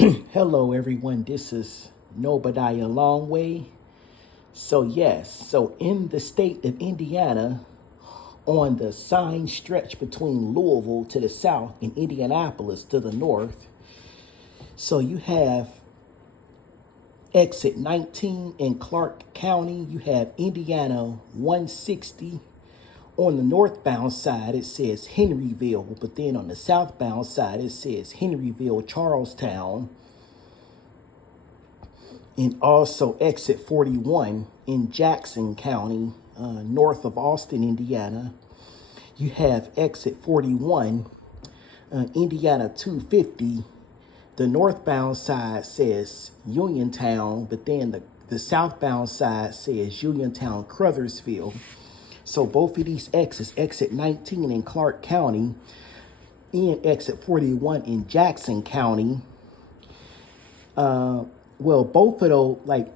Hello, everyone. This is Nobody a Long Way. So in the state of Indiana, on the sign stretch between Louisville to the south and Indianapolis to the north, so you have exit 19 in Clark County, you have Indiana 160. On the northbound side, it says Henryville, but then on the southbound side, it says Henryville, Charlestown. And also exit 41 in Jackson County, north of Austin, Indiana. You have exit 41, Indiana 250. The northbound side says Uniontown, but then the southbound side says Uniontown, Crothersville. So both of these exits, exit 19 in Clark County and exit 41 in Jackson County, well, both of those,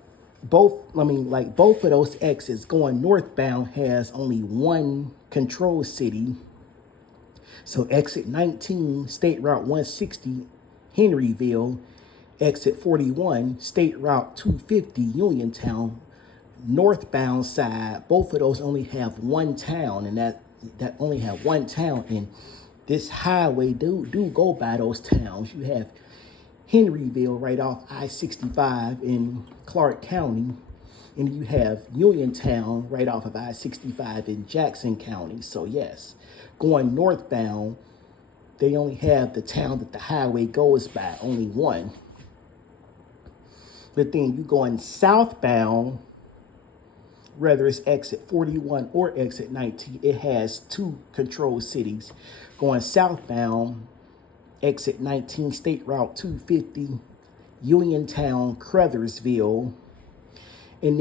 both of those exits going northbound has only one control city. So exit 19, State Route 160, Henryville. Exit 41, State Route 250, Uniontown. Northbound side, both of those only have one town, and that only have one town. And this highway do go by those towns. You have Henryville right off I-65 in Clark County, and you have Uniontown right off of I-65 in Jackson County. So yes, going northbound, they only have the town that the highway goes by, only one. But then you going southbound, whether it's exit 41 or exit 19, it has two control cities. Going southbound, exit 19, State Route 250, Uniontown, Crothersville, and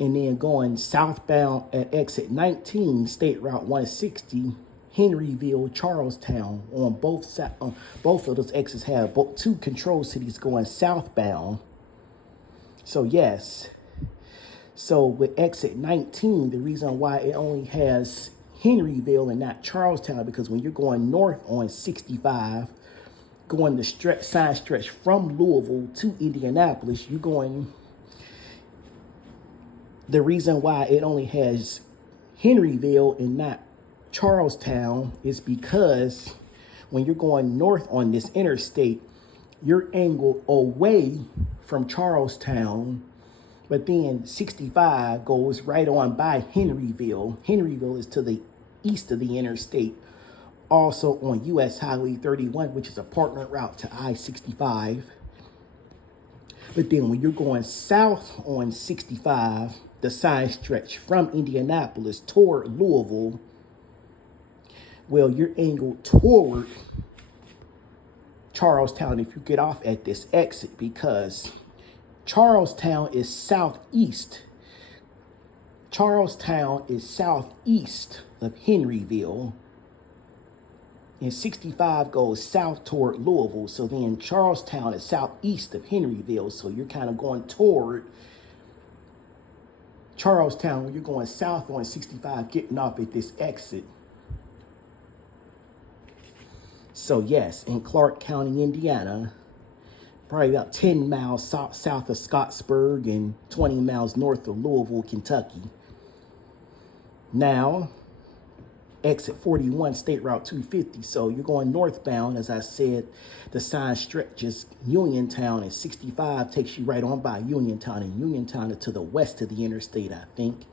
then going southbound at exit 19, State Route 160, Henryville, Charlestown. On both of those exits have two control cities going southbound. So yes, so with exit 19, the reason why it only has Henryville and not Charlestown, because when you're going north on 65, going the side stretch from Louisville to Indianapolis, you're going, the reason why it only has Henryville and not Charlestown is because when you're going north on this interstate, you're angled away from Charlestown, but then 65 goes right on by Henryville. Henryville is to the east of the interstate, also on US Highway 31, which is a partner route to I-65. But then when you're going south on 65, the side stretch from Indianapolis toward Louisville, well, you're angled toward Charlestown if you get off at this exit, because Charlestown is southeast. Charlestown is southeast of Henryville, and 65 goes south toward Louisville. So then Charlestown is southeast of Henryville. So you're kind of going toward Charlestown when you're going south on 65, getting off at this exit. So yes, in Clark County, Indiana, probably about 10 miles south of Scottsburg and 20 miles north of Louisville, Kentucky. Now, exit 41, State Route 250. So you're going northbound. As I said, the sign stretches Uniontown, and 65 takes you right on by Uniontown. And Uniontown is to the west of the interstate, I think.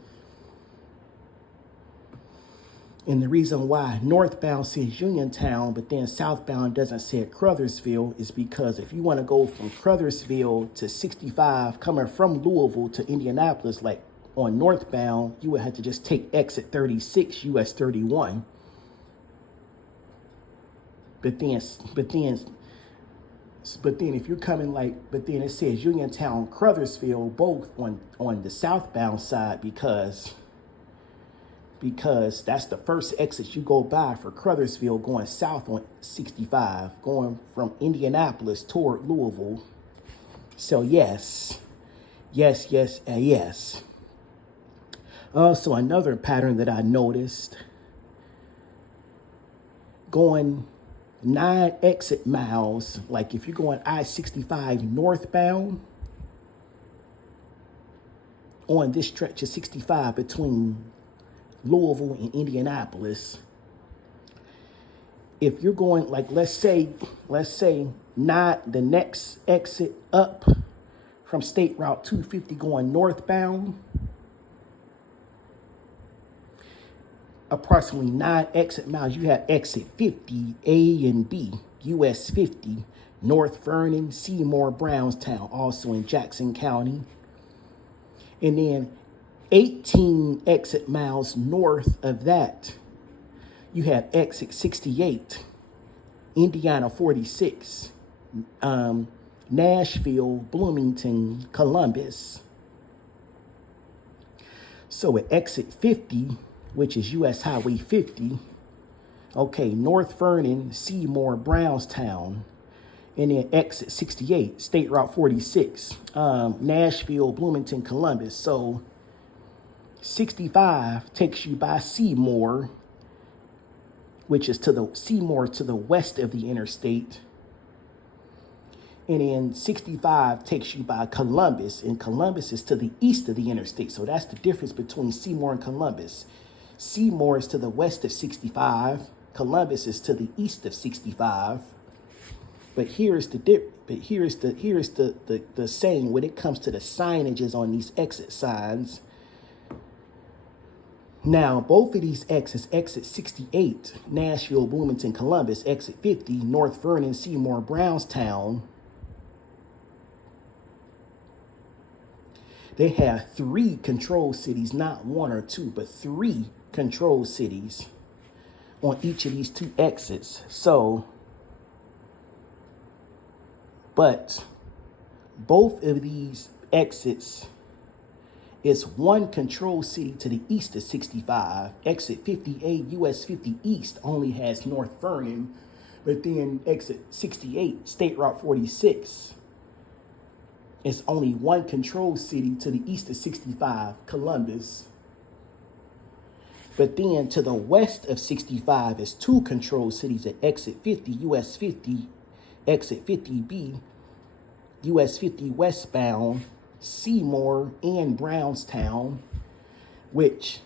And the reason why northbound says Uniontown, but then southbound doesn't say Crothersville, is because if you want to go from Crothersville to 65, coming from Louisville to Indianapolis, like on northbound, you would have to just take exit 36, US 31. But then if you're coming but then it says Uniontown, Crothersville, both on the southbound side, because that's the first exit you go by for Crothersville going south on 65, going from Indianapolis toward Louisville. So yes. Also, another pattern that I noticed, going 9 exit miles, like if you're going I-65 northbound on this stretch of 65 between Louisville and Indianapolis, if you're going, like, let's say not the next exit up from State Route 250 going northbound, approximately 9 exit miles, you have exit 50 A and B, US 50, North Vernon, Seymour, Brownstown, also in Jackson County. And then 18 exit miles north of that, you have exit 68, Indiana 46, Nashville, Bloomington, Columbus. So at exit 50, which is US Highway 50, okay, North Vernon, Seymour, Brownstown, and then exit 68, State Route 46, Nashville, Bloomington, Columbus. So 65 takes you by Seymour, which is to the west of the interstate. And then 65 takes you by Columbus, and Columbus is to the east of the interstate. So that's the difference between Seymour and Columbus. Seymour is to the west of 65. Columbus is to the east of 65. But here's the saying when it comes to the signages on these exit signs. Now, both of these exits, exit 68, Nashville, Bloomington, Columbus, exit 50, North Vernon, Seymour, Brownstown, they have 3 control cities, not 1 or 2, but 3 control cities on each of these 2 exits. So, but both of these exits is 1 control city to the east of 65. Exit 50A, US 50 East only has North Vernon, but then exit 68, State Route 46, is only 1 control city to the east of 65, Columbus. But then to the west of 65 is 2 control cities at exit 50, US 50, exit 50B, US 50 westbound, Seymour and Brownstown, which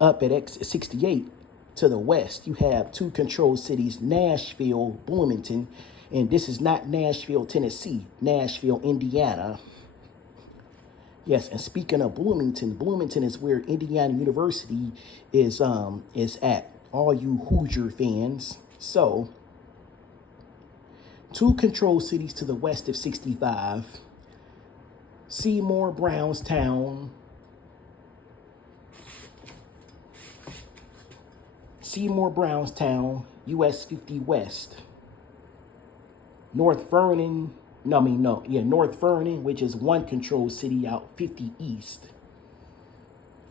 up at exit 68 to the west, you have 2 control cities, Nashville, Bloomington, and this is not Nashville, Tennessee, Nashville, Indiana. Yes, and speaking of Bloomington, Bloomington is where Indiana University is at, all you Hoosier fans. So, 2 control cities to the west of 65, Seymour, Brownstown, US 50 West, North Vernon, North Vernon, which is 1 control city out 50 East,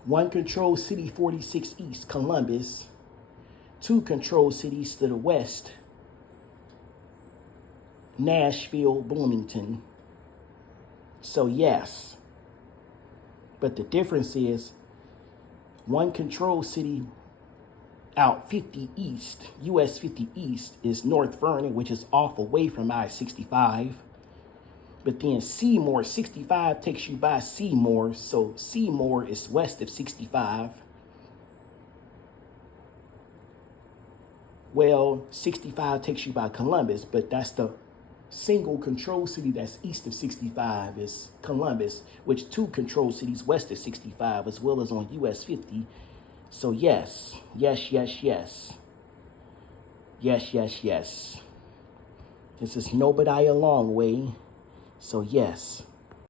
1 control city 46 East, Columbus, 2 control cities to the west, Nashville, Bloomington. So yes, but the difference is 1 control city out 50 East, US 50 East, is North Vernon, which is off away from I-65. But then Seymour, 65 takes you by Seymour, so Seymour is west of 65. Well, 65 takes you by Columbus, but that's the single control city that's east of 65 is Columbus, which 2 control cities west of 65 as well as on US 50. So yes. This is no but I a long way. So yes.